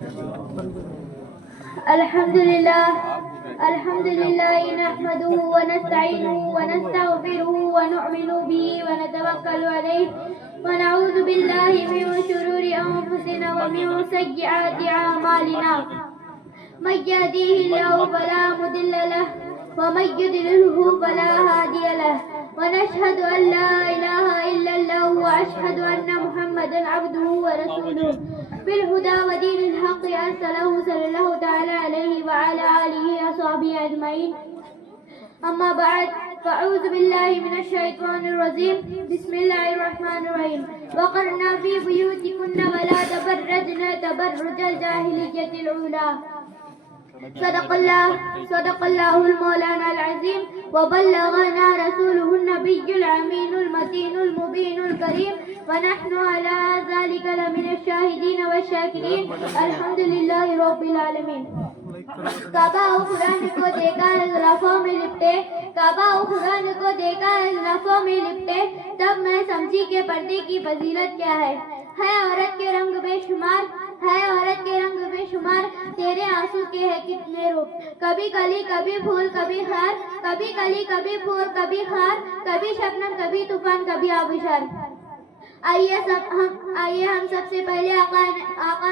الحمد لله نحمده ونستعينه ونستغفره ونؤمن به ونتوكل عليه ونعوذ بالله من شرور أنفسنا ومن سيئات أعمالنا من يهديه الله فلا مضل له ومن يضلله فلا هادي له ونشهد أن لا إله إلا الله وأشهد أن محمدا عبده ورسوله بالهدى ودين الحق أرسله صلى الله تعالى عليه وعلى آله وصحبه أجمعين. أما بعد فأعوذ بالله من الشيطان الرجيم. بسم الله الرحمن الرحيم. وقرنا في بيوتكن ولا تبرجن تبرج الجاهلية الأولى. صدق الله المولانا العظيم وبلغنا رسوله النبي الأمين المتين المبين الكريم ونحن على ذلك لمن الشاهدين والشاكرين. الحمد لله رب العالمين. کعبہ و قرآن کو دیکھا ہے غلافوں میں لپٹے، کعبہ و قرآن کو دیکھا ہے غلافوں میں لپٹے، تب میں سمجھی کہ پردے کی فضیلت کیا ہے عورت کے رنگ بے شمار، ہے عورت کے رنگ بے شمار، تیرے آنسو کے ہے کتنے روپ، کبھی کلی کبھی پھول کبھی خار، کبھی کلی کبھی پھول کبھی خار، کبھی شبنم کبھی طوفان کبھی آبشار. آئیے ہم سب سے پہلے آقا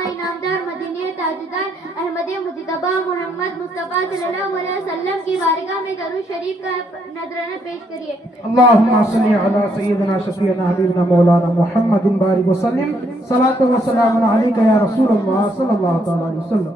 انعامدار مدینہ تاجدار احمد مجتبی محمد مصطفیٰ صلی اللہ علیہ وسلم کی بارگاہ میں درود شریف کا نذرانہ پیش کریے. اللہم صلی علی سیدنا شفیعنا حبیبنا مولانا محمد بارک وسلم. صلاۃ و سلام علیک یا رسول اللہ صلی اللہ علیہ وسلم.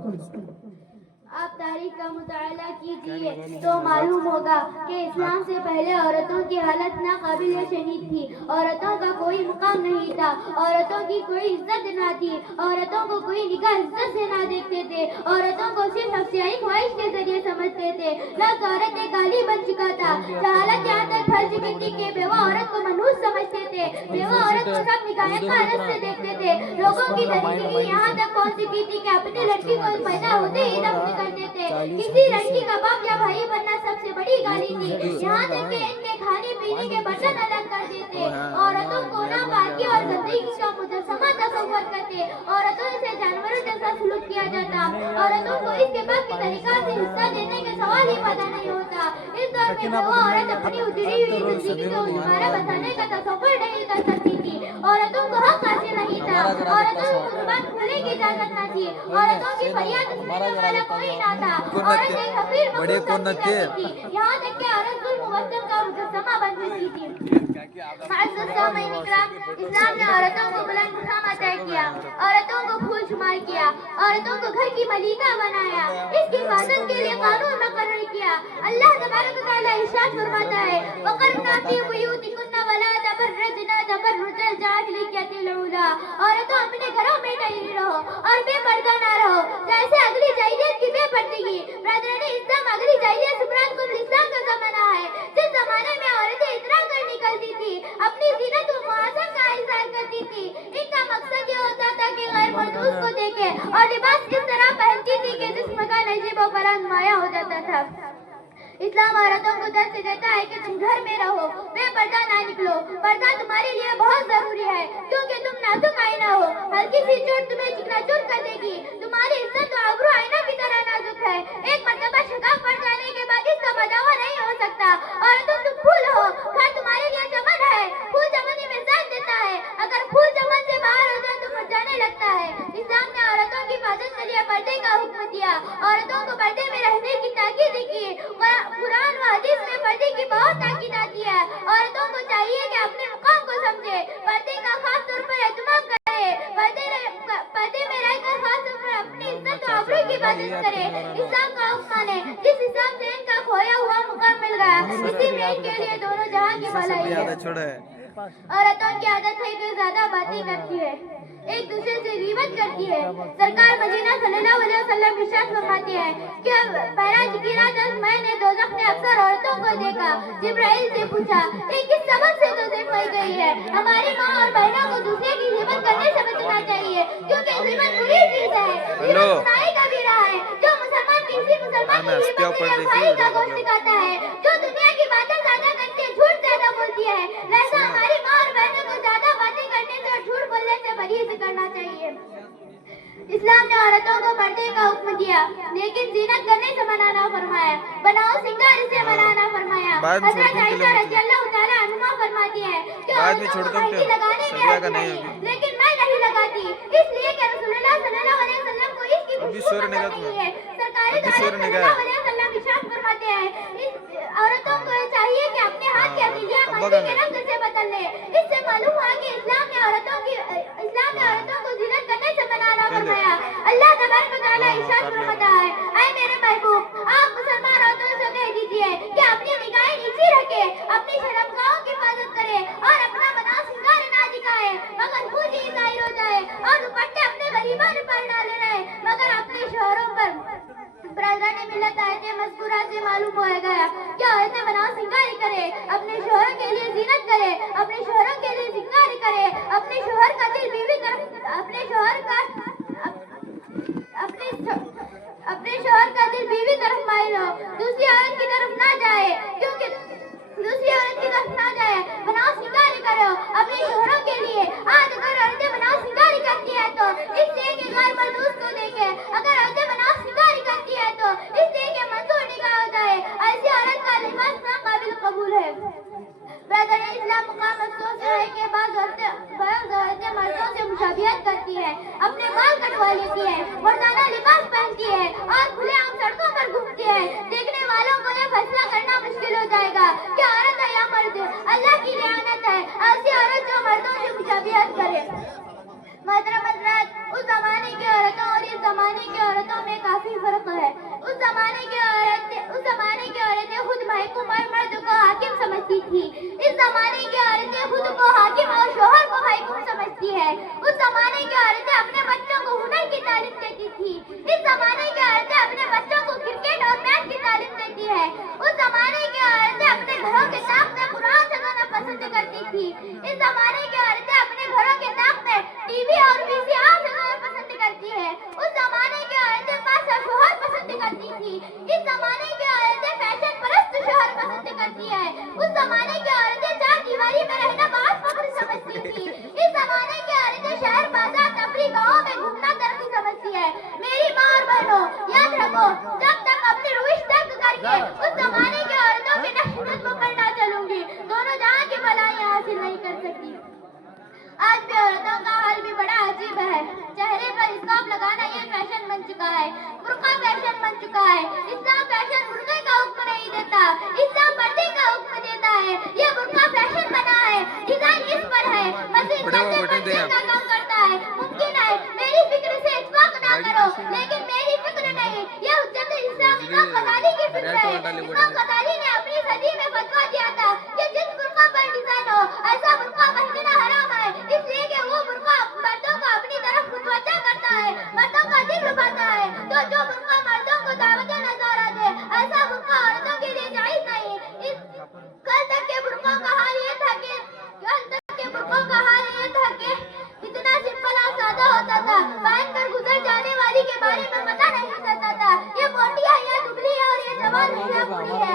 آپ تاریخ کا مطالعہ کیجئے تو معلوم ہوگا کہ اسلام سے پہلے عورتوں کی حالت ناقابل شنید تھی. عورتوں کا کوئی مقام نہیں تھا، عورتوں کی کوئی عزت نہ تھی، عورتوں کو کوئی نگاہ عزت سے نہ دیکھتے تھے، عورتوں کو صرف نفسیائی خواہش کے ذریعے سمجھتے تھے. لفظ عورت ایک گالی بن چکا تھا. جہالت یہاں تک پھیل چکی تھی کہ بیوہ عورت کو منحوس سمجھتے تھے، بیوہ عورت کو سب نگاہیں خیانت سے دیکھتے تھے. لوگوں کی درندگی یہاں تک پہنچ چکی تھی کہ اپنی لڑکی کو پیدا ہوتے ہی دفن کرتے تھے. کسی لڑکی کا باپ یا بھائی بننا سب سے بڑی گالی تھی. یہاں تک کہ ان کے کھانے پینے کے برتن الگ کر دیتے، عورتوں کو ناپاکی اور گندگی کا مجسمہ تصور کرتے، عورتوں سے جانوروں جیسا سلوک کیا جاتا، عورتوں کو اس کے بعد کی طریقہ سے حصہ دینے کے سوال ہی پیدا نہیں ہوتا. اس دور میں وہ عورت اپنی اجڑی ہوئی زندگی کو دوبارہ بسانے کا تصور نہیں کر سکتی تھی. عورتوں کو حق حاصل نہیں تھا، عورتوں کو زبان کھولنے کی اجازت نہ تھی، عورتوں کی فریاد سننے والا کوئی نہ تھا. عورت ایک حقیر مخلوق تھی، یہاں تک کہ عورت ظلم و ستم کا مجسمہ بن چکی تھی. معزز سامعین اکرام، اسلام نے عورتوں کو بلند مقام عطا کیا، عورتوں کو پھول شمار کیا، عورتوں کو گھر کی ملیکہ بنایا، اس کی حفاظت کے لیے قانون مقرر کیا. اللہ تبارک و تعالیٰ ارشاد فرماتا ہے وَقَرْنَا فِي بُيُوتِكُنَّ وَلَا تَبَرَّجْنَ تَبَرُّجَ الْجَاهِلِيَّةِ الْأُولَىٰ. عورتوں اپنے گھروں میں ٹھہری رہو اور بے پردہ نہ رہو جیسے اگلی جاہلیت کی بے پردگی. برادران اسلام، اگلی جاہلیت سکرات کو اسلام کا زمانہ ہے، جس زمانے میں عورتیں اتنا کر نکلتی تھی، اپنی زینت و محاسن کا اظہار کرتی تھی. ان کا مقصد یہ ہوتا تھا کہ غیر مرد اس کو دیکھے اور لباس اس طرح پہنتی تھی کہ جسم کا نجیب و فراز نمایاں ہو جاتا تھا. اسلام عورتوں کو درس دیتا ہے کہ تم گھر میں رہو، بے پردہ نہ نکلو. پردہ تمہارے لیے بہت ضروری ہے کیونکہ تم نازک آئینہ ہو، ہلکی سی چوٹ تمہیں چکنا چور کر دے گی. تمہاری عزت و آبرو آئینہ کی طرح نازک ہے، ایک مرتبہ شکاف پڑ جانے کے بعد اس کا بداوا نہیں ہو سکتا. عورتوں تم پھول ہو، گھر تمہارے لیے چمن ہے، پھول چمن میں ذات دیتا ہے، اگر پھول چمن سے باہر ہو جائے تو مرجھانے لگتا ہے. اسلام نے عورتوں کی حفاظت کے لیے پردے کا حکم دیا، عورتوں کو پردے میں رہنے کی تاکید کی. قرآن و حدیث میں پردے کی بہت تاکید آتی ہے. عورتوں کو چاہیے کہ اپنے مقام کو سمجھے، پردے کا خاص طور پر اہتمام کرے، پردے میں رہ کر خاص طور پر اپنی عزت و آبرو کی حفاظت کرے. اسلام کا حکم مانے، جس حساب سے ان کا کھویا ہوا مقام مل گیا، اسی میں ان کے لیے دونوں جہاں کی بھلائی ہے. عورتوں کی عادت ہے کہ زیادہ باتیں کرتی ہے، ایک دوسرے سے غیبت کرتی ہے. سرکار مدینہ صلی اللہ علیہ وسلم ارشاد فرماتے ہیں کہ معراج کی رات میں نے دوزخ میں اکثر عورتوں کو دیکھا. جبرائیل سے پوچھا یہ کس سبب سے دوزخ میں گئی ہے؟ ہماری ماں اور بہنوں کو دوسرے کی غیبت کرنے سے بچنا چاہیے کیونکہ غیبت بری چیز ہے. غیبت برائی کا بھی رہا ہے. جو مسلمان کسی مسلمان کی غیبت میں افواہی کا گوشت کھاتا ہے، جو دنیا کی باتیں سادہ کرتے جھوٹ زیادہ بولتی ہے، لہذا ہماری ماں اور بہنوں کو زیادہ باتیں کرنے سے اور جھوٹ بولنے سے پرہیز کرنا چاہیے. اسلام نے عورتوں کو پردے کا حکم دیا لیکن زینت کرنے سے منع نہ فرمایا، بناؤ سنگار سے منع نہ فرمایا۔ حضرت عائشہ رضی اللہ تعالیٰ عنہا فرماتی ہے کہ عورتوں کو مہندی لگانے میں حرج نہیں، لیکن میں نہیں لگاتی اس لیے کہ رسول اللہ صلی اللہ علیہ وسلم کو اس کی خوشبو پسند نہیں ہے۔ سرکار دو عالم صلی اللہ علیہ وسلم ارشاد فرماتے ہیں عورتوں کو چاہیے کہ اپنے ہاتھ کی ہتھیلیاں مہندی کے رنگ سے بدل لے۔ اس سے معلوم ہوا کہ اسلام نے عورتوں کو زینت کرنے سے منع نہ فرمایا۔ اللہ تبارک و تعالیٰ ارشاد فرماتا ہے اے میرے محبوب آپ مسلمان عورتوں سے کہہ دیجیے کہ اپنی نگاہیں نیچی رکھے، اپنی شرمگاہوں کی حفاظت کرے اور اپنا بنا سنگار نہ دکھائے مگر منہ ہی ظاہر ہو جائے اور دوپٹے اپنے غریبان پر ڈالے رہے مگر اپنے شوہروں پر۔ برادران ملت آیت مذکورہ سے معلوم ہو گیا کہ عورتیں بنا سنگار کرے، اپنے شوہروں کے لیے زینت کرے، اپنے شوہروں کے لیے سنگار کرے، اپنے شوہر کا دل بیوی طرف مائل ہو، دوسری عورت کی طرف نہ جائے بنا سنگار کرو اپنے شوہروں کے لیے۔ آج اگر عورتیں بنا سنگار کرتی ہے تو اس لیے کہ غیر مرد اس کو دیکھے، اگر عورتیں بنا سنگار کرتی ہے تو اس لیے کہ منظور نگاہ ہو جائے، ایسی عورت کا لباس ناقابل قبول ہے۔ برادر اسلام مقام افسوس ہے کہ بعض عورتیں مردوں سے مشابہت کرتی ہے، اپنے بال کٹوا لیتی ہے، مردانہ لباس پہنتی ہے اور کھلے عام سڑکوں پر گھومتی ہے۔ دیکھنے والوں کو یہ فیصلہ کرنا مشکل ہو جائے گا کہ عورت ہے یا مرد۔ اللہ کی لعنت ہے ایسی عورت جو مردوں سے مشابہت کرے۔ محترم حضرات، اس زمانے کی عورتوں اور اس زمانے کی عورتوں میں کافی فرق ہے۔ اس زمانے کی عورتیں خود محکوم اور مرد کو حاکم سمجھتی تھی، اس زمانے کی عورتیں خود کو حاکم اور شوہر کو محکوم سمجھتی ہے۔ اس زمانے کی عورتیں اپنے بچوں کو ہنر کی تعلیم دیتی تھی، اس زمانے کی عورتیں اپنے بچوں کو کرکٹ اور میچ کی تعلیم دیتی ہے۔ اس زمانے کی عورتیں اپنے گھروں کے طاق میں قرآن سجانا پسند کرتی تھی، اس زمانے کی عورتیں اپنے گھروں کے طاق میں ٹی وی اور VCR سجانا پسند کرتی ہے۔ اس زمانے کی عورتیں پاسا شوہر پسند کرتی تھی، اس زمانے کی عورتیں فیشن پرست شوہر پسند کرتی ہے۔ اس زمانے کی عورتیں چار دیواری میں رہنا بہت فخر سمجھتی تھی، اس زمانے کی عورتیں شہر بازار تفریح گاہوں میں گھومنا ترقی سمجھتی ہے۔ میری ماں اور بہنوں یاد رکھو، جب تک اپنی روش ترک کر کے اس زمانے کی عورتوں کے نقش قدم پر نہ چلوں گی، دونوں جہاں کی بھلائیاں حاصل نہیں کر سکتی۔ آج بھی عورتوں کا حال بھی بڑا عجیب ہے، چہرے پر اسکارف لگانا یہ فیشن بن چکا ہے، برقع فیشن بن چکا ہے۔ اسلام فیشن برقعے کا حکم نہیں دیتا، اسلام پردے کا حکم دیتا ہے۔ یہ برقع فیشن بنا ہے، ڈیزائن اس پر ہے، مزید پردے کا کام کرتا ہے۔ ممکن ہے میری فکر سے اتفاق نہ کرو لیکن میری فکر نہیں، یہ حجت اسلام امام غزالی کی فکر ہے۔ امام غزالی نے اپنی صدی میں فتویٰ دیا تھا کہ جس برقع پر ڈیزائن ہو ایسا برقع پہننا حرام ہے، اس لیے کہ وہ برقع مردوں کو اپنی طرف متوجہ کرتا ہے، مردوں کا دل لبھاتا ہے۔ تو جو برقع مردوں کو دعوت نظارہ دے ایسا برقع عورتوں کے لیے جائز نہیں۔ کل تک کے برقعوں کا حال یہ تھا کہ اتنا سمپل اور سادہ ہوتا تھا، پہن کر گزر جانے والی کے بارے میں پتہ نہیں چلتا تھا یہ موٹی ہے یا دبلی ہے اور یہ جوان ہے یا بوڑھی ہے۔